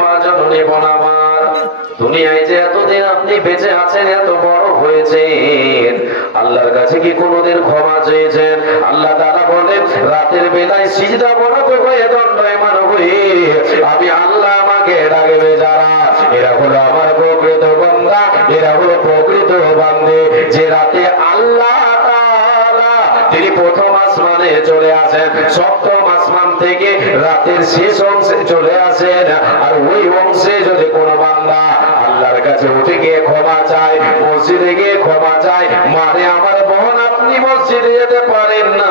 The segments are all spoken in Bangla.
মা জননী বোন আমার, দুনিয়ায় যে এতদিন আপনি বেঁচে আছেন, এত বড় হয়েছেন, আল্লাহর কাছে কি কোনোদিন ক্ষমা চেয়েছেন? আল্লাহ তাআলা বলেন, রাতের বেলায় সিজদা বরত হয়ে দণ্ডায়মান হয়ে আমি আল্লাহ আমাকে ডাকবে যারা, এরা হলো আমার প্রকৃত বান্দা, এরা হলো প্রকৃত বান্দে, যে রাতে আল্লাহ তাআলা তিনি প্রথম আসমানে চলে আসেন, সপ্তম আসমান থেকে রাতের শেষ অংশে চলে আসেন। আর ওই অংশে যদি কোনো বান্দা আল্লাহর কাছে উঠে গিয়ে ক্ষমা চায়, মসজিদে গিয়ে ক্ষমা চায়, মানে আমার বোন আপনি মসজিদে যেতে পারেন না,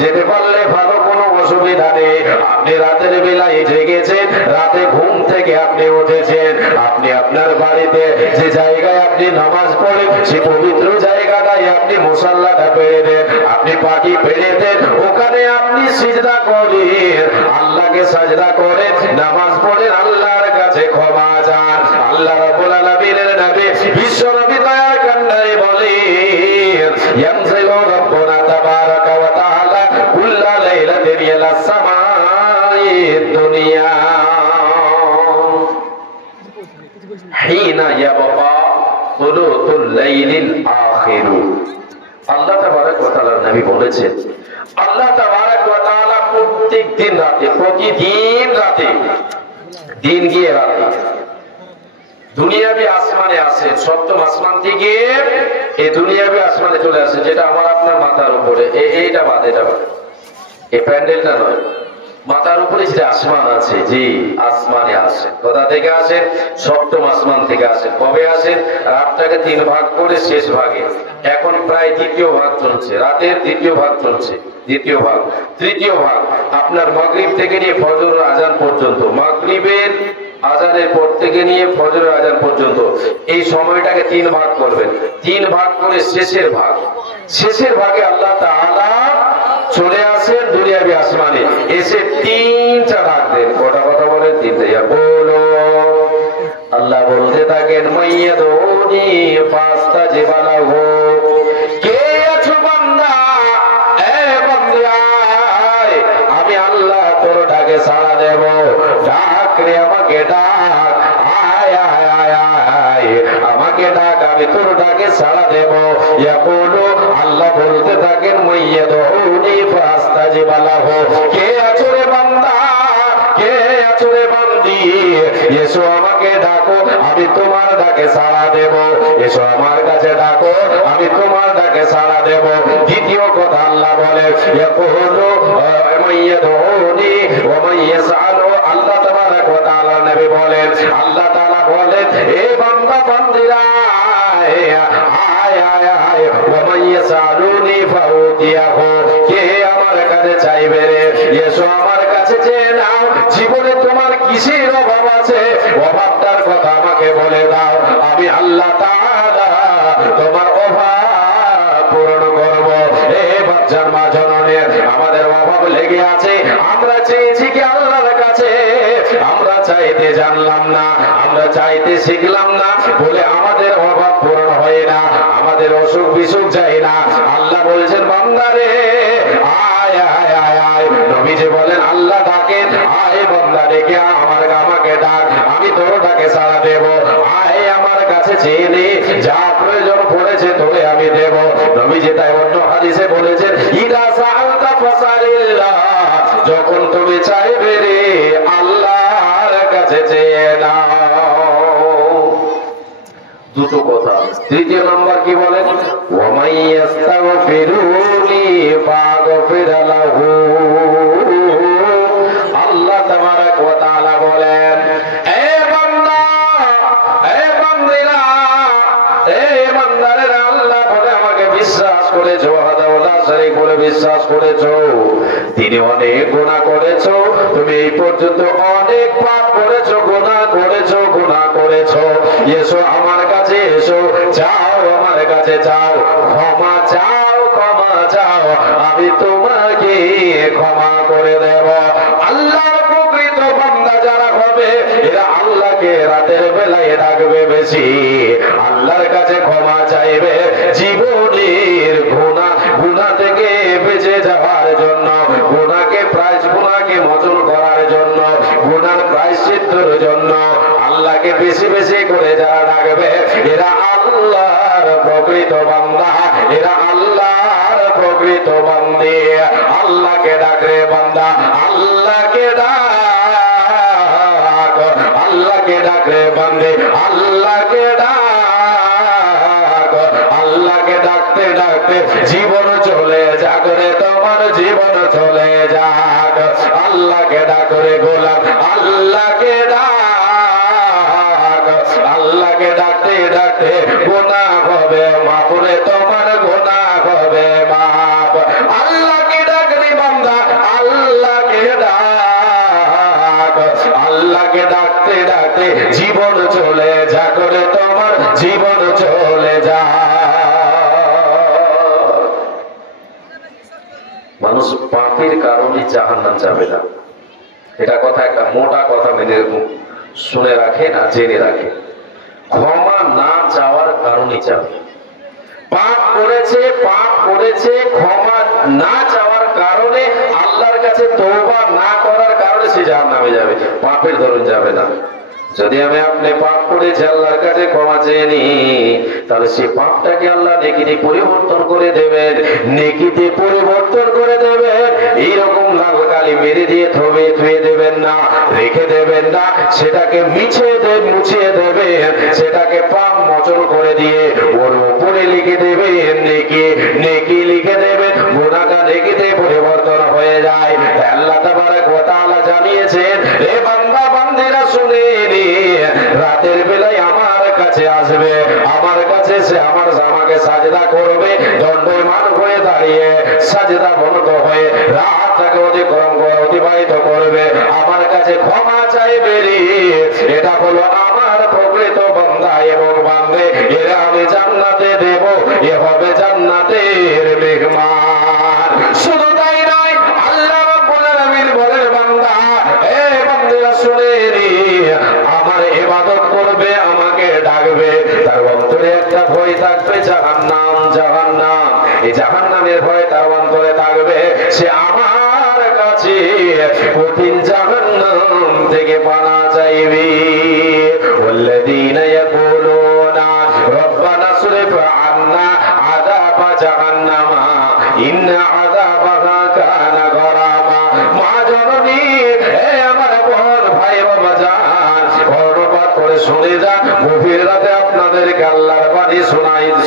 যেতে পারলে ভালো, কোনো অসুবিধা নেই। আপনি রাতের বেলায় জেগেছেন, রাতে ঘুম থেকে আপনি উঠেছেন, আপনি আপনার বাড়িতে যে জায়গায় আপনি নামাজ পড়েন সে পবিত্র জায়গাটায় আপনি মুসাল্লাটা পেরে দেন, আপনি পাটি পেরে দেন, ওখানে আপনি সিজদা করেন, আল্লাহকে সাজদা করেন, নামাজ পড়েন, আল্লাহর কাছে ক্ষমা চান। আল্লাহ রাব্বুল আলামিনের নবী বিশ্ব নবী দয়ার কান্ডারে বলেন, ইয়ানজিলু রাব্বুনা তাবারাকা ওয়া তাআলা কুল্লা লাইলাতিন ইলা সামাঈদ দুনিয়া হিনা ইয়াবকা সুলুতুল লাইলিল আখির। আল্লাহ তাবারাক ওয়া তাআলা নবী বলেছেন, আল্লাহ তাবারাক ওয়া তাআলা প্রত্যেক দিন রাতে, প্রতিদিন রাতে, দিন গিয়ে রাতে দুনিয়াবি আসমানে আসে, সপ্তম আসমান থেকে এই দুনিয়াবি আসমানে চলে আসে, যেটা আমার আপনার মাথার উপরে, এইটা বাদ, এটা বাদ, এই প্যান্ডেলটা নয়, মাথার উপরে যেটা আসমান আছে, জি আসমানে আসে। কোথা থেকে আসে? সপ্তম আসমান থেকে আসে। কবে আসে? রাতটাকে 3 ভাগ করে শেষ ভাগে এখন প্রায় দ্বিতীয় ভাগ চলছে, রাতের দ্বিতীয় ভাগ চলছে, দ্বিতীয় ভাগ, তৃতীয় ভাগ আপনার মাগরিব থেকে নিয়ে ফজর আজান পর্যন্ত, মাগরিবের আজানের পর থেকে নিয়ে ফজরের আজান পর্যন্ত এই সময়টাকে 3 ভাগ করবেন। 3 ভাগ করে শেষের ভাগ, শেষের ভাগে আল্লাহ তাআলা চলে আসেন দুনিয়াবি আসমানে, এসে 3টা ডাক দেন। কটা কথা বলেন? 3টা। বলো, আল্লাহ বলতে থাকেন, মাইয়াদুনি ফাস্তাজিব লাহু, কে আছো বান্দা, এ বান্দা আয়, আমি আল্লাহ তোর ডাকে সাড়া দেব, ডাক রে আমাকে ডাক, আয় আয় আয় আয় আমাকে ডাক, আমি তোর ডাকে সাড়া দেব। ইয়াকুলু, আল্লাহ বলতে থাকেন, মাইয়াদুনি ফাস্তাজিব লাহু, কে আছো রে বান্দা, কে আছো রে বান্দি, এসো আমাকে ডাকো, আমি তোমার ডাকে সাড়া দেব, এসো আমার কাছে ডাকো, আমি তোমার ডাকে সাড়া দেব। দ্বিতীয় কথা আল্লাহ বলে, ইয়াকুলু মাইয়াদুনি ওয়া মাইয়াসআলু, আল্লাহ তাবারাক ওয়া তাআলা নবী বলেন, আল্লাহ তাআলা বলেন, এ বান্দা বান্দিরা আয় আয় আয়, ওয়া মাইয়াসআলুনি ফাউতিয়াহু, কে আমার কাছে চাইবে রে, এসো আমার কাছে চেয়ে নাও। জীবনে তোমার কিসের অভাব আছে, অভাবটার কথা আমাকে বলে দাও, আমি আল্লাহ তাআলা তোমার অভাব পূরণ করব। এ বাচ্চার মা জননী, আমাদের অভাব লেগে আছে, আমরা চেয়েছি কি আল্লাহর কাছে, আমরা চাইতে জানলাম না, আমরা চাইতে শিখলাম না বলে আমাদের অভাব পূরণ হয় না, আমাদের অসুখ বিসুখ যায় না। আল্লাহ বলছেন, বান্দারে আয় আয় আয় আয়, নবীজি বলেন, আল্লাহ ডাকেন, আয় বান্দা ডেকে আমাকে ডাক, আমি তোর ডাকে সাড়া দেব, আয় আমার কাছে চেয়ে নে, যা প্রয়োজন পড়েছে তোরে আমি দেব। নবীজি তাই অন্য হাদিসে বলেছেন, ইদা সাআলতা ফাসালিল্লাহ, যখন তুমি চাইবে রে আল্লাহর কাছে চেয়ে নাও। দুটো কথা। তৃতীয় নম্বর কি বলেন, ওয়া মাইয়াস্তাগফিরুনি ফাগফির লাহু, আল্লাহ তাবারাক ওয়া তাআলা বলেন, এ বান্দা, এ বান্দিরা, এ বান্দারা, আল্লাহ বলে আমাকে বিশ্বাস করেছো, ওয়াহদাহু লা শারীকা বলে বিশ্বাস করেছো, তিনি অনেক গুনাহ করেছো, তুমি এই পর্যন্ত অনেক পাপ করেছো, গুনাহ করেছো, গুনাহ করেছো, এসো আমার কাছে এসো, যাও আমার কাছে যাও, ক্ষমা চাও, ক্ষমা চাও, আমি তোমাকে ক্ষমা করে দেব। আল্লাহর প্রকৃত বান্দা যারা হবে, এরা আল্লাহকে রাতের বেলায় ডাকবে বেশি, আল্লাহর কাছে ক্ষমা চাইবে, জীবনের গুনাহ থেকে বেঁচে যাওয়ার জন্য, গুনাহকে মোচন করার জন্য, গুনার প্রায়শ্চিত্ত সিদ্ধর জন্য আল্লাহকে বেশি বেশি করে যারা ডাকবে এরা আল্লাহর প্রকৃত বান্দা, এরা আল্লাহর প্রকৃত বান্দী। আল্লাহকে ডাকরে বান্দা, আল্লাহকে ডাক, আল্লাহকে ডাকরে বান্দে, আল্লাহকে ডাক। আল্লাহকে ডাকতে ডাকতে জীবন চলে যাক রে, তোমার জীবন চলে যাক। আল্লাহকে ডাকরে গোলাম, আল্লাহকে ডাক, আল্লাহকে ডাকতে ডাকতে গুনাহ হবে মাফ রে, তোমার গুনাহ হবে মাফ। আল্লাহকে ডাকরে বান্দা, আল্লাহকে ডাক, আল্লাহকে ডাকতে ডাকতে জীবন চলে যাক রে, তোমার জীবন চলে যাক। মানুষ পাপের কারণে জাহান্নাম যাবে না, এটা কথা একটা মোটা কথা মেনে শুনে রাখে না, জেনে রাখে। ক্ষমা না চাওয়ার কারণে যাবে। পাপ করেছে ক্ষমা না চাওয়ার কারণে, আল্লাহর কাছে তওবা না করার কারণে সে জাহান্নামে যাবে, পাপের ধরন যাবে না। যদি আমি আপনি পাপ করেছি আল্লাহর কাছে ক্ষমা চেয়ে নি, তাহলে সেই পাপটাকে আল্লাহ নেকিতে পরিবর্তন করে দেবেন, নেকিতে পরিবর্তন করে দেবেন। এইরকম লাল কালি মেরে দিয়ে থুয়ে দেবেন না, রেখে দেবেন না, সেটাকে মুছিয়ে দেবেন, সেটাকে পাপ মোচন করে দিয়ে ওর উপরে লিখে দেবেন নেকি, নেকি লিখে দেবেন, গুনাহটা নেকিতে পরিবর্তন হয়ে যায়। আল্লাহ তাবারক ওয়া তাআলা জানিয়েছেন, এ বান্দা বান্দিরা শুনে নি, রাতের বেলায় আমার কাছে আসবে, আমার কাছে সে আমার জামাকে সাজদা করবে, দণ্ডায়মান হয়ে দাঁড়িয়ে সাজদা বন্ধ হয়ে রাতটাকে অতিবাহিত করবে, আমার কাছে ক্ষমা চাইবে রে। এটা হলো আমার প্রকৃত বান্দা এবং বান্দে, এরা আমি জান্নাতে দেব, এ হবে জান্নাতের মেহমান। শুধু তাই নয়, আল্লাহ রাব্বুল আলামিন বলেন, বান্দা এ বান্দিরা শুনে নি, আমার ইবাদত করবে, আমাকে ডাকবে, তার অন্তরে একটা ভয় থাকবে, জাহান্নাম, জাহান্নাম। এই জাহান্নামের ভয় তার অন্তরে থাকবে, সে আমার কাছে কঠিন জাহান্নাম থেকে পানা চাইবে। والذين يقولون ربنا اصرف عنا عذاب جهنم إن عذابها كان غراما। মা জননী, হে আমার বোন, ভাই বাবা জান, অনুবাদ করে শুনে যান, গভীর রাতে আপনাদেরকে আল্লাহর বাণী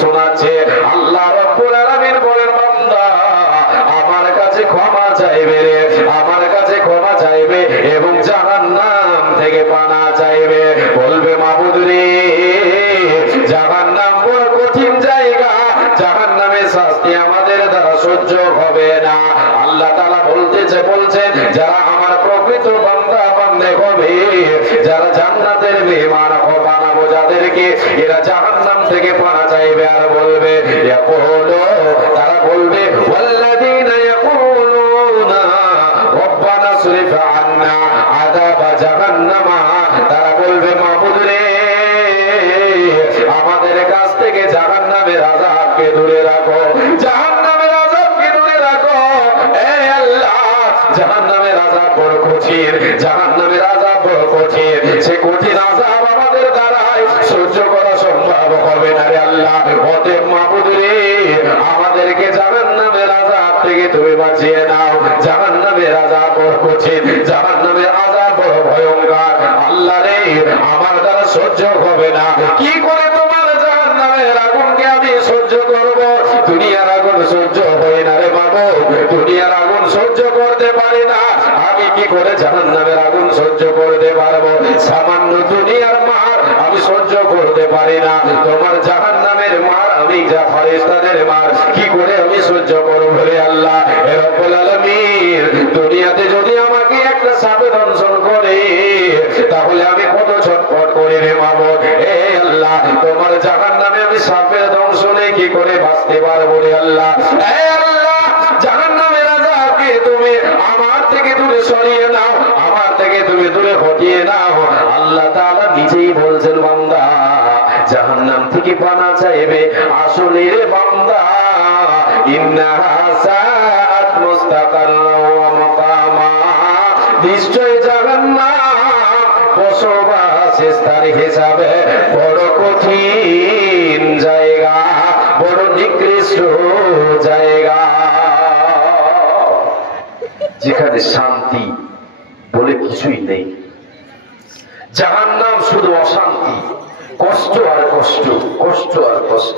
শোনাচ্ছে। আল্লাহ রাব্বুল আলামিন বলেন, বান্দা আমার কাছে ক্ষমা চাইবে রে, আমার কাছে ক্ষমা চাইবে এবং জাহান্নাম থেকে পানা চাইবে। বলবে, মাবুদ রে, জাহান্নাম বড় কঠিন জায়গা, জাহান্নামের শাস্তি আমাদের দ্বারা সহ্য হবে না। আল্লাহ তাআলা বলছেন, যারা আমার প্রকৃত বান্দা বান্দে হবে, যারা জান্নাতের মেহমান বানাবো যাদেরকে, এরা জাহান্নাম থেকে পানা চাইবে। আর বলবে, তারা বলবে, ওয়াল্লাযীনা ইয়াকুলুনা রব্বানা সরিফ আন্না আযাবা জাহান্নাম। তারা বলবে, মাবুদ রে, আমাদের কাছ থেকে জাহান্নামের আযাবকে দূরে রাখো, জাহান্নামের আযাবকে দূরে রাখো। হে আল্লাহ, জাহান্নামের আযাব বড় কঠিন, জাহান্নামের আযাব বড় কঠিন, সে কঠিন আযাব আমাদের দ্বারাই সহ্য করা সম্ভব হবে না রে আল্লাহ। অতএব মাবুদ রে, আমাদেরকে জাহান্নামের আযাব থেকে তুমি বাঁচিয়ে নাও। জাহান্নামের আযাব বড় কঠিন, জাহান্নামের আযাব বড় ভয়ঙ্কর। আল্লাহ রে, আমার দ্বারা সহ্য হবে না, কি করে তোমার জাহান্নামের আগুনকে আমি সহ্য করব? দুনিয়ার আগুন সহ্য হয় না রে বাবু, দুনিয়ার আগুন সহ্য করতে পারি না, আমি কি করে জাহান্নামের আগুন সহ্য করতে পারবো? সামান্য দুনিয়ার মার আমি সহ্য করতে পারি না, তোমার জাহান্নামের মার, আমি যা ফেরেশতাদের মার, কি করে আমি সহ্য করব রে আল্লাহ? হে রব্বুল আলামিন, দুনিয়াতে যদি আমাকে একটা সাপে দংশন করে, তাহলে আমি কত ছটফট করি রে মাবুদ। হে আল্লাহ, তোমার জাহান্নামে আমি সাপের দংশনে কি করে বাঁচতে পারবো রে আল্লাহ? হে আল্লাহ, জাহান্নামের আযাবকে তুমি আমার থেকে দূরে সরিয়ে নাও, আমার থেকে তুমি দূরে হটিয়ে নাও। আল্লাহ তাআলা নিজেই বলছেন, বান্দা জাহান্নাম থেকে পানা চাইবে। আসলে রে বান্দা, ইন্নাহা সাআত মুস্তাকাররা ওয়া মাকামা, নিশ্চয় জাহান্নাম বসবাস স্থান হিসাবে বড় কঠিন জায়গা, বড় নিকৃষ্ট জায়গা, যেখানে শান্তি বলে কিছুই নেই। জাহান্নাম শুধু অশান্তি, কষ্ট আর কষ্ট, কষ্ট আর কষ্ট।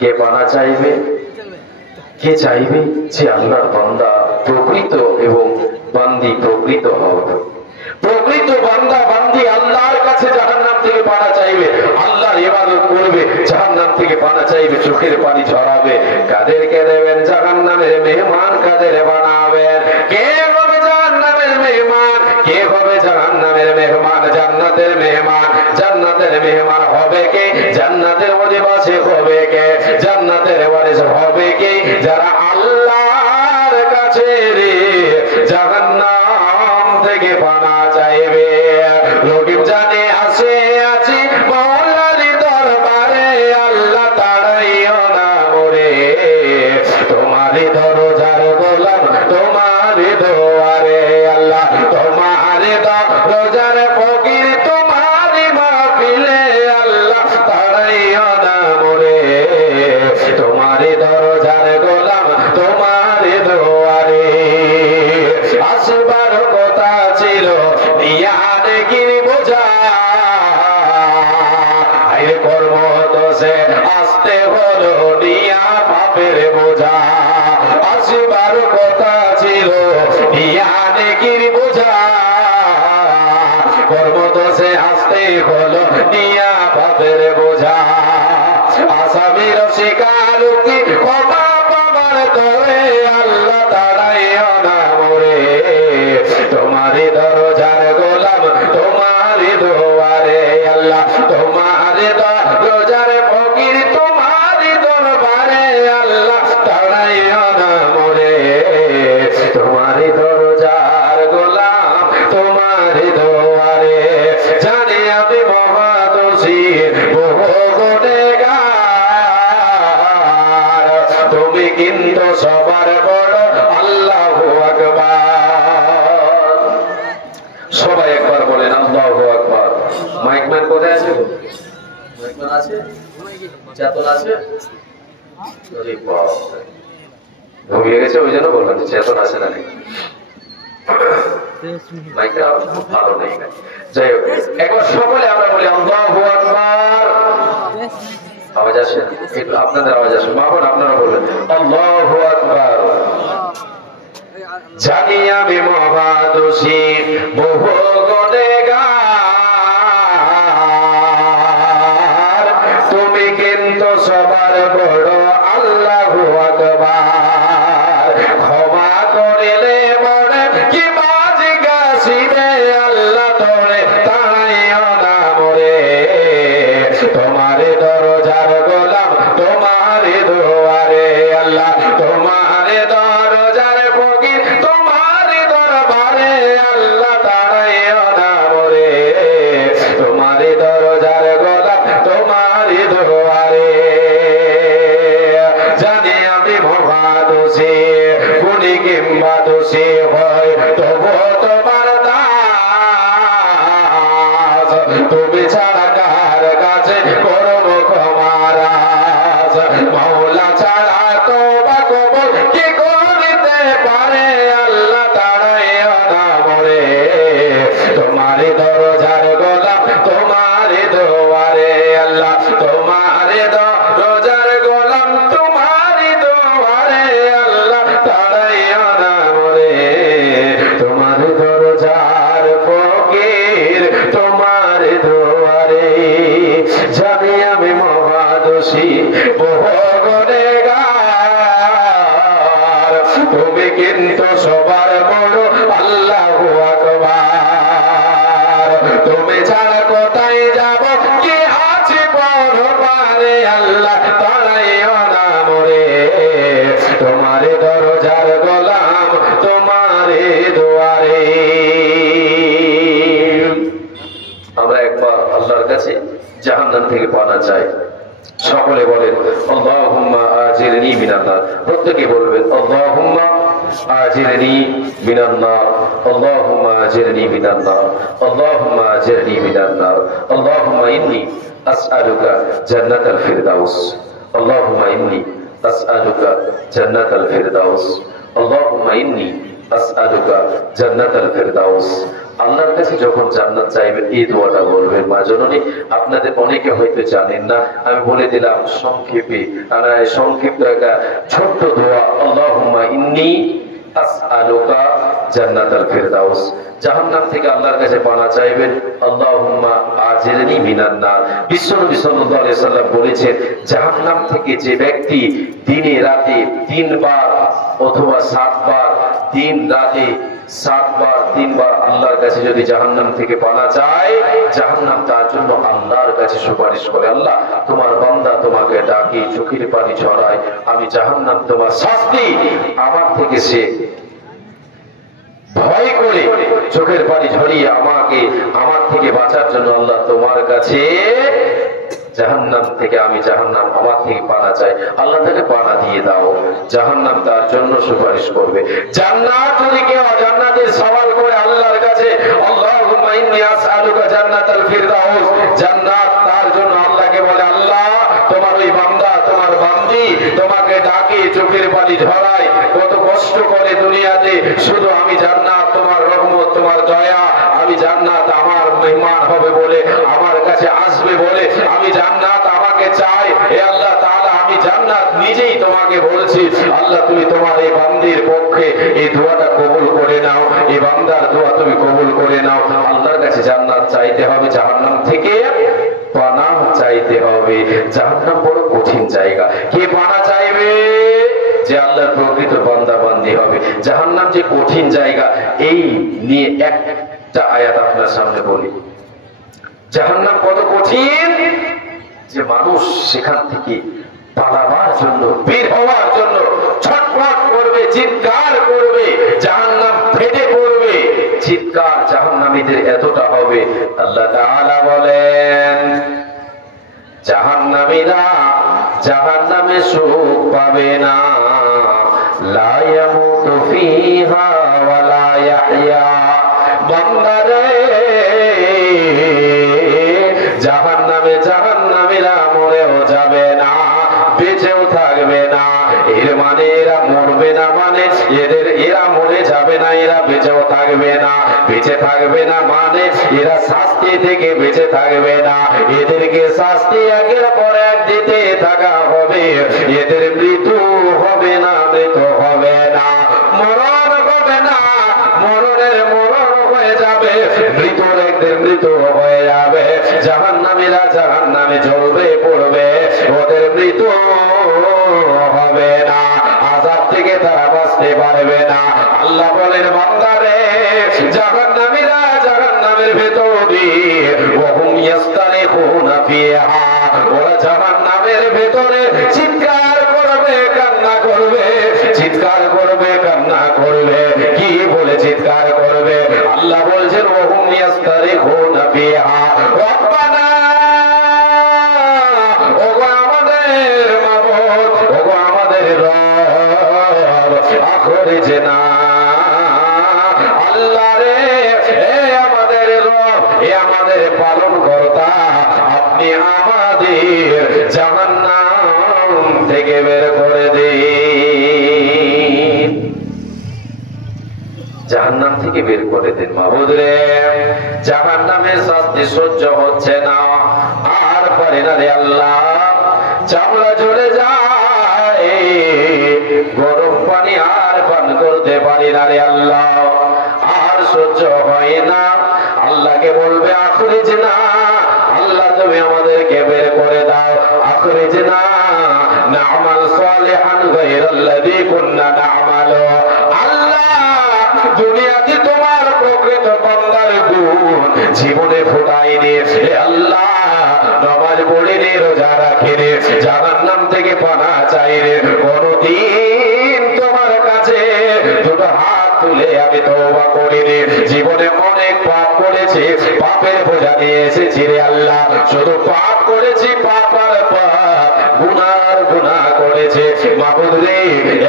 কে পানা চাইবে? কে চাইবে যে আল্লাহর বান্দা প্রকৃত এবং বান্দি প্রকৃত হবে? প্রকৃত বান্দা বান্দি আল্লাহর কাছে জাহান্নাম থেকে পানা চাইবে, আল্লাহর ইবাদত করবে, জাহান্নাম থেকে পানা চাইবে, চোখের পানি ঝরাবে। কাদেরকে দেবেন জাহান্নামের মেহমান? কাদের বানাবেন? কে হবে জাহান্নামের মেহমান? কে হবে জাহান্নামের মেহমান? জান্নাতের মেহমান। জান্নাতের মেহমান হবে কে? জান্নাতের অধিবাসী হবে কে? জান্নাতের ওয়ারিস হবে কে? যারা আল্লাহর কাছে জাহান্নাম থেকে পানা চাইবে। রকিব জানে আসে আছি মাওলার দরবারে, আল্লাহ তাড়াইও না মোরে, তোমারই দরজার গোলাম তোমারই দোয়ারে, আল্লাহ তোমারই দরজার ফকির তোমারই মাহফিলে, আল্লাহ তাড়াইও না মোরে, তোমারই দরজার গোলাম তোমারই দোয়ারে। আসবার কথা ছিল নিয়ানে গিরি বোঝা, আইরে কর্ম দোষে আসতে হলো নিয়া পাপের বোঝা। আসবার কথা ছিল নিয়ানে গিরি বোঝা, কর্ম দোষে আসতে হলো নিয়া পাপের বোঝা। আসামির স্বীকারোক্তি ক্ষমা পাবার তরে, আল্লাহ তাড়াইও না মোরে, তোমারই দরজার গোলাম তোমারই দোয়ারে, আল্লাহ তোমারই দরজার ফকির তোমারই দরবারে, আল্লাহ তাড়াইও না মোরে, তোমারই দরজার গোলাম তোমারই দোয়ারে। জানি আমি মহাদোষী বহু গুনেগার, তুমি কিন্তু সবার বড় আল্লাহু আকবার। সবাই একবার বলেন আল্লাহু আকবার। মাইকম্যান কোথায় আছে? মাইকম্যান আছে? চেতন আছে? ঘুমিয়ে গেছে ওই জন্য বললাম চেতন আছে না নেই। মাইকটা খুব ভালো নেই। যাই হোক, একবার সকলে আমরা বলি আল্লাহু আকবার। আওয়াজ আসে? একটু আপনাদের আওয়াজ আসে। বাবন আপনারা বলবেন আল্লাহু আকবার। জানি আমি মহাদোষী বহু গুনেগার, তুমি কিন্তু সবার বড় আল্লাহু আকবার। ক্ষমা করিলে মনে কি বাজ গাছিবে, আল্লাহ তোরে তাড়াইও না মোরে, তোমারে দরজার গোলাম তোমারে দোয়ারে, আল্লাহ তোমারে দরজার ফকির তোমারে দরবারে, আল্লাহ তাড়াইও না মোরে, তোমারে দরজার গোলাম তোমারে দোয়ারে। জানি আমি মহাদোষী গুণী কিংবা দোষী হয়, তবু তোমার দাস, তুমি ছাড়া কার কাছে করবো ক্ষমারাজ, মাওলা ছাড়া তোবা কবুল কি করিতে পারে, আল্লাহ তাড়াইও না মোরে, তোমারই দরজার গোলাম তোমারই দোয়ারে, আল্লাহ তোমারই দরজার গোলাম তোমারই দোয়ারে, আল্লাহ তাড়াইও না মোরে, তোমারই দরজার ফকির তোমারই দোয়ারে। জানি আমি মহাদোষী বহু গুনেগার, তুমি কিন্তু সবার বড় আল্লাহু আকবার। তুমি ছাড়া কোথায় যাব কি আছে পরপারে, আল্লাহ তাড়াইও না মোরে, তোমারে দরজার গোলাম তোমারে দোয়ারে। আমরা একবার আল্লাহর কাছে জাহান্নাম থেকে পানা চাই। সকলে বলেন আল্লাহুম্মা আজিরনি মিনান নার। প্রত্যেকে বলবেন আল্লাহুম্মা আজিরনি মিনান নার, আল্লাহুম্মা আজিরনি মিনান নার, আল্লাহুম্মা আজিরনি মিনান নার, আল্লাহুম্মা ইন্নী আসআলুকা জান্নাতাল ফিরদাউস, আল্লাহুম্মা ইন্নী আসআলুকা জান্নাতাল ফিরদাউস, আল্লাহুম্মা ইন্নী আসআলুকা জান্নাতাল ফিরদাউস। আল্লাহর কাছে যখন জান্নাত চাইবেন এই দোয়াটা বলবেন। মা জননী, আপনাদের অনেকে হয়তো জানেন না, আমি বলে দিলাম সংক্ষেপে, সংক্ষিপ্ত একটা ছোট্ট দোয়া। আল্লাহুম্মা ইন্নী আসআলুকা জান্নাতাল ফিরদাউস। জাহান্নাম থেকে আল্লাহর কাছে পানা চাইবেন। আল্লাহুম্মা আজিরনি মিনান নার। বিশ্বনবী সাল্লাল্লাহু আলাইহি সাল্লাম বলেছেন, জাহান্নাম থেকে যে ব্যক্তি দিনে রাতে 3 বার অথবা 7 বার, দিন রাতে 7 বার 3 বার আল্লাহর কাছে যদি জাহান্নাম থেকে পানা চায়, জাহান্নাম তার জন্য আল্লাহর কাছে সুপারিশ করে, আল্লাহ তোমার বান্দা তোমাকে ডাকি, চোখের পানি ঝরায়, আমি জাহান্নাম তোমার শাস্তি আমার থেকে সে ভয় করে চোখের পানি ঝরিয়ে আমার থেকে বাঁচার জন্য আল্লাহ তোমার কাছে জাহান্নাম থেকে, আমি জাহান্নাম আমার থেকে পানা চাই, আল্লাহ তাকে পানা দিয়ে দাও। জাহান্নাম তার জন্য সুপারিশ করবে। জান্নাত যদি কেউ জান্নাতের সওয়াল করে আল্লাহর কাছে, আল্লাহুম্মা ইন্নী আসআলুকা জান্নাতাল ফিরদাউস, জান্নাত তার জন্য আল্লাহকে বলে, আল্লাহ তোমার ওই বান্দা তোমার বান্দি তোমাকে ডাকে, চোখের পানি ঝরায়, কত কষ্ট করে দুনিয়াতে, শুধু আমি জান্নাত তোমার রহমত তোমার দয়া, আমি জান্নাত আমার মেহমান হবে বলে আমার কাছে আসবে বলে আমি জান্নাত আমাকে চাই। হে আল্লাহ তাআলা, আমি জান্নাত নিজেই তোমাকে বলছি, আল্লাহ তুমি তোমার এই বান্দির পক্ষে এই দোয়াটা কবুল করে নাও, এই বান্দার দোয়া তুমি কবুল করে নাও। আল্লাহর কাছে জান্নাত চাইতে হবে, জাহান্নাম থেকে পানাহ চাইতে হবে। জাহান্নাম বড় কঠিন জায়গা। কে পানা চাইবে? যে আল্লাহর প্রকৃত বান্দা বান্দি হবে। জাহান্নাম যে কঠিন জায়গা, এই নিয়ে একটা আয়াত আপনার সামনে বলি। জাহান্নাম কত কঠিন যে মানুষ সেখান থেকে পালাবার জন্য, বের হওয়ার জন্য ছটফট করবে, চিৎকার করবে, জাহান্নাম ফেটে পড়বে। চিৎকার জাহান্নামীদের এতটা হবে, আল্লাহ তাআলা বলেন জাহান্নামীরা জাহান্নামে সুখ পাবে না, লা ইয়ামুতু ফিহা ওয়া লা ইয়াহইয়া। বান্দারে জাহান্নামীরা মরেও যাবে না, বেঁচেও থাকবে না। এর মানে এরা মরবে না, মানে এরা মরে যাবে না, এরা বেঁচেও থাকবে না। বেঁচে থাকবে না মানে এরা শাস্তি থেকে বেঁচে থাকবে না, এদেরকে শাস্তি একের পর এক দিতে থাকা হবে। এদের মৃত্যু হবে না, মৃত্যু হবে না, মরণ হবে না, মরণের মরণ হয়ে যাবে, মৃত্যুর একদিন মৃত্যু হয়ে যাবে। জাহান্নামীরা জাহান্নামে জ্বলবে পড়বে, ওদের মৃত্যু হবে না, আযাব থেকে তারা বাঁচতে পারবে না। আল্লাহ বলেন বান্দারে জাহান্নামীরা জাহান্নামের ভেতরে ওহুম ইয়াস্তারিখুনা ফিহা, ওরা জাহান্নামের ভেতরে চিৎকার করবে, কান্না করবে, চিৎকার করবে, কান্না করবে। কি বলে চিৎকার করবে? আল্লাহ বলছেন ওহুম ইয়াস্তারিখুনা ফিহা, রব্বানা, ওগো আমাদের মাবুদ, ওগো আমাদের রব, আখরিজনা, আল্লাহ রে, হে আমাদের রব, হে আমাদের পালন কর্তা, আপনি আমাদের জাহান্নাম থেকে বের করে দিন, জাহান্নাম থেকে বের করে দিন। মাবুদ রে, জাহান্নামের শাস্তি সহ্য হচ্ছে না, আর পারি না রে আল্লাহ, চামড়া জ্বলে যায়, গরম পানি আর পান করতে পারি না রে আল্লাহ, আর সহ্য হয় না। আল্লাহকে বলবে আখরিজনা, আল্লাহ তুমি আমাদেরকে বের করে দাও, আখরিজনা না'মাল সালিহান গায়রাল্লাযী কুননা না'মালু। আল্লাহ দুনিয়াতে তোমার প্রকৃত বান্দার গুণ জীবনে ফুটাইনি, হে আল্লাহ নামাজ পড়িনি, রোজা রাখিনি, জাহান্নাম থেকে পানা চাইনি, কোনদিন তোমার কাছে দুটো হাত তুলে আমি তওবা করিনি, জীবনে অনেক পাপ করেছি, পাপের বোঝা নিয়ে এসেছি রে আল্লাহ, শুধু পাপ করেছি, পাপ আর পাপ, মাবুদ রে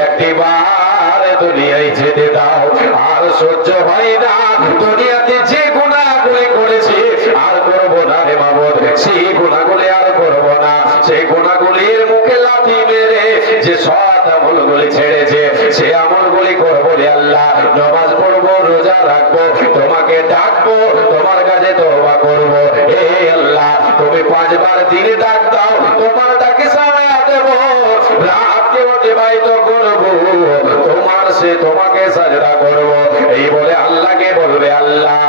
একটিবার দুনিয়ায় যেতে দাও, আর সহ্য হয় না দুনিয়াতে যে গুনাহগুলি করেছি আর করব না রে মাবুদ, সেই গুনাহগুলি আর করব না। সেই গুনাহগুলির মুখে লাথি মেরে যে সৎ আমলগুলি ছেড়েছে সে আমলগুলি করব রে আল্লাহ। নামাজ পড়বো, রোজা রাখবো, তোমাকে ডাকবো, তোমার কাছে তওবা করব। হে আল্লাহ তুমি 5 বার দিনে ডাক দাও, তোমার ডাকে সাড়া দেব, রাতকে অতিবাহিত করব, তোমার সে তোমাকে সাজদা করব। এই বলে আল্লাহকে বলবে আল্লাহ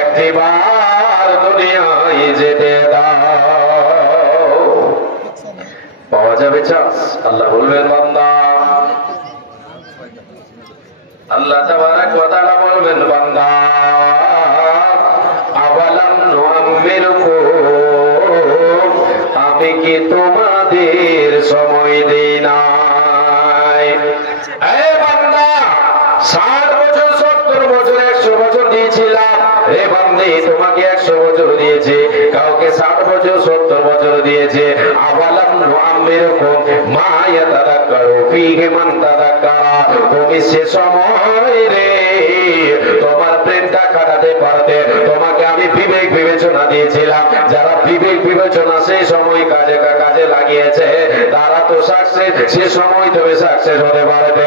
একটিবার দুনিয়ায় যেতে দাও। পাওয়া যাবে চান্স? আল্লাহ বলবেন বান্দা, আল্লাহ তাবারক ওয়া তাআলা বলবেন বান্দা আওয়ালাম নুআম্মিরকুম, আমি কি তোমাদের সময় দেই নাই? এ বান্দা 60 বছর 70 বছর 100 বছর দিয়েছিলাম, হে বান্দী তোমাকে 100 বছর দিয়েছে, কাউকে 60 বছর 70 বছর দিয়েছে। আওয়ালাম নুআম্মিরকুম মা ইয়াতাযাক্কারু ফীহি মান তাযাক্কারা, তুমি সে সময় রে তোমার ব্রেনটা খাটাতে পারতে, তোমাকে আমি বিবেক বিবেচনা দিয়েছিলাম। যারা বিবেক বিবেচনা সেই সময় কাজে লাগিয়েছে তারা তো সাকসেস, সে সময় তুমি সাকসেস হতে পারবে।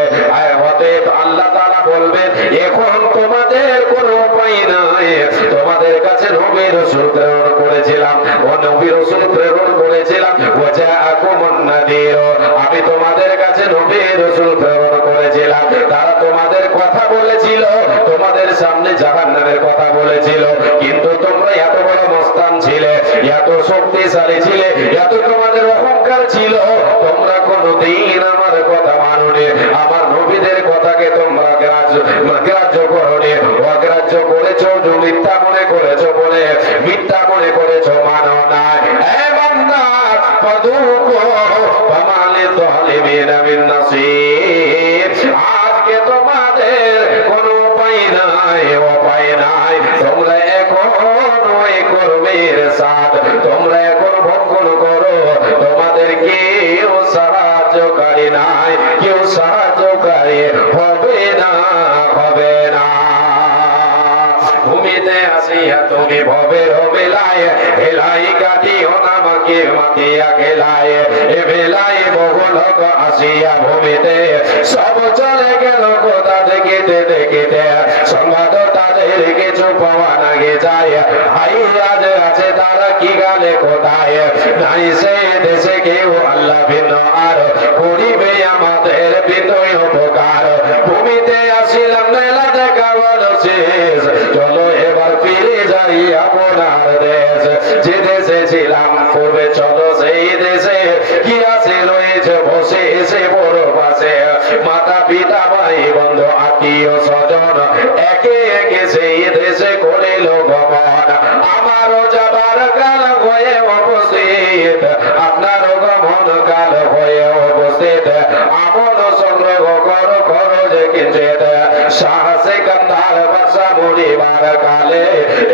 অতএব আল্লাহ তাআলা বলবেন এখন তোমাদের কোনো উপায় নাই, তোমাদের কাছে নবী রাসূল প্রেরণ করেছিলাম, ও নবী রাসূল প্রেরণ করেছিলাম, ওয়াজাআকুমুন নাযীর, আমি তোমাদের কাছে নবী রাসূল প্রেরণ করেছিলাম। তারা তোমাদের কথা বলেছিল, তোমাদের সামনে জাহান্নামের কথা বলেছিল, কিন্তু তোমরা এত বড় মস্তান ছিলে, এত শক্তিশালী ছিলে, এত তোমাদের অহংকার ছিল, তোমরা কোনদিন আমার কথা মানোনি, আমার নবীদের কথাকে তোমরা গ্রাহ্য করোনি, অগ্রাহ্য করেছো, মিথ্যা মনে করেছো বলে মিথ্যা মনে করেছো, মানো না। এ বান্দা ফাদুকু ফামা লিযালিমিনা মিন নাসীর, আজকে তোমাদের কোনো উপায় নাই, তোমরা এখন ওই কর্মের সাথ তোমরা এখন ভক্ষণ করো, তোমাদের কেউ সাহায্যকারী নাই, কেউ সাহায্যকারী হবে না। ভূমিতে আসিয়া তুমি ভবের বেলায় হেলাই কাটিও নামাকে মাতিয়া খেলায়, এ বেলায় বহু লোক আসিয়া ভূমিতে সব চলে গেল কোথা দেখিতে দেখিতে, সংবাদ তাদের কিছু পাওয়া নাগে যায়, হাই আজ আছে তারা কি গালে কোথায়, নাই সে দেশে কেউ আল্লাহ ভিন্ন আর করিবে আমাদের বিনয় উপকার। ভূমিতে আসিলাম মেলা দেখা বলো শেষ, চলো এবার ফিরে যাই আপনার দেশ, যে দেশে ছিলাম পূর্বে চলো সেই দেশে, কি আছে রয়েছে বসে এসে বড় পাশে, মাতা পিতা ভাই বন্ধু আত্মীয় স্বজন একে একে সেই দেশে করিল গমন, আমারও যাবার কাল হয়ে উপস্থিত, আপনারও গমন কাল হয়ে উপস্থিত, আমল সংগ্রহ করো যে কিঞ্চিত, সাহসে কান্দার বাসা মরিবার কালে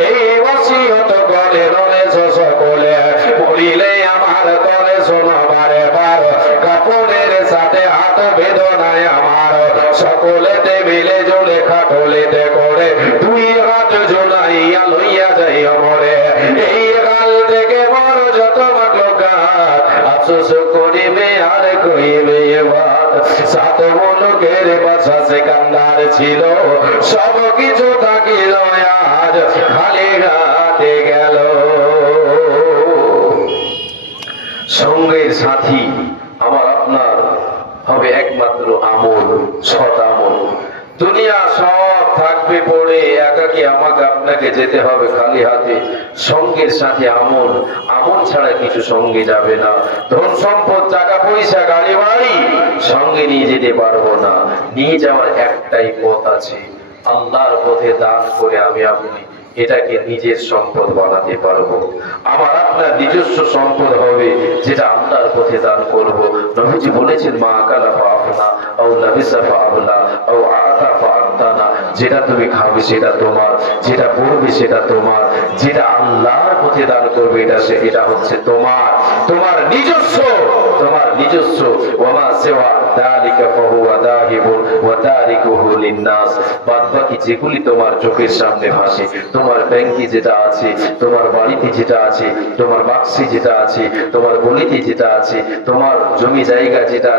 এই ওসিয়ত করে রয়েছ সকলে, বলিলে আমার তলে শোনো বারে বার, কাপড়ের সাথে হাত বেদনায় আমার, সকলেতে মিলে জলে খাটলিতে করে 2 হাত জোড়াইয়া লইয়া যাই মরে, এই কাল থেকে বড় যত মাকলুকাত আফসোস করিবে আর কইবে বাত, 7 মুলুকের বাদশা সিকান্দার ছিল, সব কিছু থাকিল আজ খালি হাতে গেল। সঙ্গের সাথী আমার আপনার হবে একমাত্র আমল, সৎ আমল। দুনিয়া সব থাকবে পড়ে, একাকি আমাকে আপনাকে যেতে হবে খালি হাতে। সঙ্গের সাথে আমল, আমল ছাড়া কিছু সঙ্গে যাবে না। ধন সম্পদ, টাকা পয়সা, গাড়ি বাড়ি সঙ্গে নিয়ে যেতে পারবো না। নিয়ে যাওয়ার একটাই পথ আছে, আল্লাহর পথে দান করে আমি আপনি এটাকে নিজের সম্পদ বানাতে পারবো। আমার আপনার নিজস্ব সম্পদ হবে যেটা আল্লাহর পথে দান করব। নবীজি বলেছেন মা আকালা ফা আফনা আও লাবিসা ফা আবলা আও আতা ফা আদানা যেটা তুমি খাবে সেটা তোমার, যেটা পড়বে সেটা তোমার, যেটা আল্লাহর পথে দান করবে এটা হচ্ছে তোমার, তোমার নিজস্ব, তোমার নিজস্ব। ওয়ামা সিওয়া যালিকা ফাহুয়া দাহিবুন ওয়া তারিকুহু লিন-নাস। বাদবাকি যেগুলি তোমার চোখের সামনে ভাসে, তোমার ব্যাংকে যেটা আছে, তোমার বাড়িতে যেটা আছে, তোমার বাক্সে যেটা আছে, তোমার গলিতে যেটা আছে, তোমার জমি জায়গা যেটা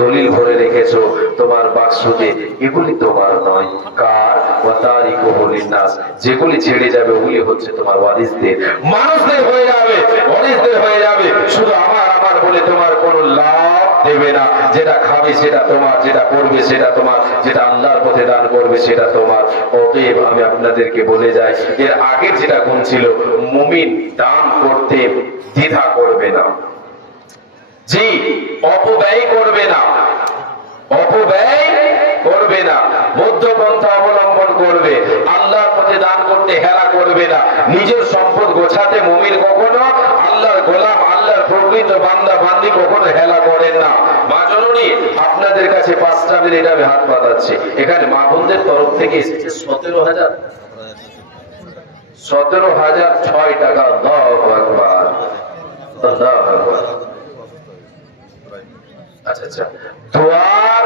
দলিল ভরে রেখেছো তোমার বাক্সতে, এগুলি তোমার নয়। কার? ওয়া তারিকুহু লিন-নাস। যেগুলি ছেড়ে যাবে ওগুলি হচ্ছে তোমার ওয়ারিসদের, মানুষদের হয়ে যাবে, ওয়ারিসদের হয়ে যাবে। শুধু আমার আমার বলে তোমার কোনো লাভ দেবে না। যেটা খাবে সেটা তোমার, যেটা পড়বে সেটা তোমার, যেটা আল্লাহর পথে দান করবে সেটা তোমার। অতএব আমি আপনাদেরকে বলে যাই, এর আগের যেটা গুণ ছিল, মুমিন দান করতে দ্বিধা করবে না, জি অপব্যয় করবে না, অপব্যয় করবে না, মধ্যপন্থা অবলম্বন করবে, আল্লাহর পথে দান করতে হেলা করবে না। নিজের সম্পদ গোছাতে মুমিন কখনো আল্লাহর গোলাম, আল্লাহর প্রকৃত বান্দা বান্দি কখনো হেলা করেন না। মা জননী, আপনাদের কাছে 5টা মিনিট আমি হাত পাতাচ্ছি। এখানে মা বোনদের তরফ থেকে এসেছে 17,000, 17,006 টাকা। আল্লাহু আকবার, আল্লাহু আকবার। আচ্ছা আচ্ছা, দোয়ার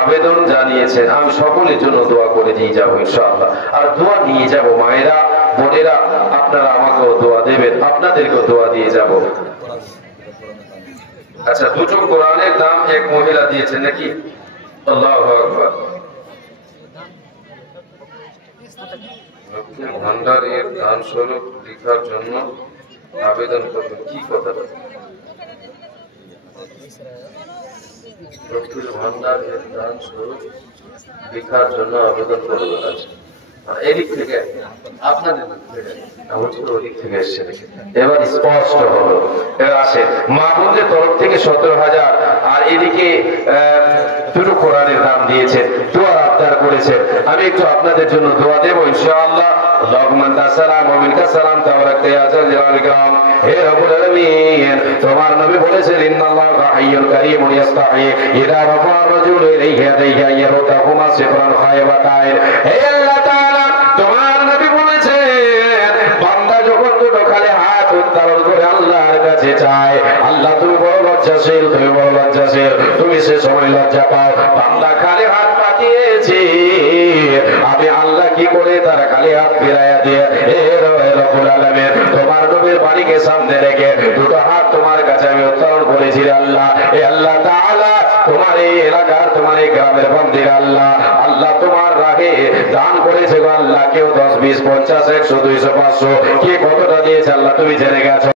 আবেদন জানিয়েছেন, আমি সকলের জন্য দোয়া করে দিয়ে যাবো ইনশাআল্লাহ। আর দোয়া নিয়ে যাব, মায়েরা বোনেরা আপনারা আমাকেও দোয়া দেবেন, আপনাদেরকেও দোয়া দিয়ে যাব। আচ্ছা, দুটো কোরআনের দাম এক মহিলা দিয়েছেন নাকি? আল্লাহু আকবার। লক্ষ্মী ভান্ডার এর দান স্বরূপ লেখার জন্য আবেদন করবেন। কি কথা? লক্ষ্মীর ভান্ডার এর দান স্বরূপ লেখার জন্য আবেদন করবেন। আছে এদিক থেকে আপনাদের ওদিক থেকে এসছে, এবার স্পষ্ট হলো। এবার আসেন, মা বোনদের তরফ থেকে 17,000, আর এদিকে দুটো কোরআনের দাম দিয়েছেন, দোয়ার আবদার করেছেন। আমি একটু আপনাদের জন্য দোয়া দেবো ইনশাআল্লাহ। আল্লাহুম্মা আনতা সালাম ওয়া মিনকা সালাম তাবারাকতা ইয়া যাল জালালি ওয়াল ইকরাম। হে রব্বুল আলামিন, তোমার নবী বলেছেন, ইন্নাল্লাহা হাইয়্যুন কারীমুন ইয়াস্তাহি ইযা রাফা রাজুলু ইলাইহি ইয়াদাইহি ইয়ারুতাহুমা সিফরান খায়বাতাইন। হে আল্লাহ তাআলা, তোমার নবী বলেছেন, বান্দা যখন দুটো খালি হাত উত্তোলন করে আল্লাহর কাছে চায়, আল্লাহ তুমি বড় লজ্জাশীল, তুমি বড় লজ্জাশীল, তুমি সে সময় লজ্জা পাও। বান্দা খালি হাত পাঠিয়েছে, আমি আল্লাহ কি করে তার খালি হাত ফিরাইয়া দিয়ে, হে রব্বুল আলামিন, তোমার নবীর বাড়িকে সামনে রেখে দুটো হাত তোমার কাছে আমি উত্তোলন করেছি আল্লাহ। এ আল্লাহ তাআলা, তোমার এই এলাকার, তোমার এই গ্রামের বান্দিরা আল্লাহ, আল্লাহ তোমার রাহে দান করেছে গো আল্লাহ। কেউ 10, 20, 50, 100, 200, 500, কে কতটা দিয়েছে আল্লাহ তুমি জেনে গেছো।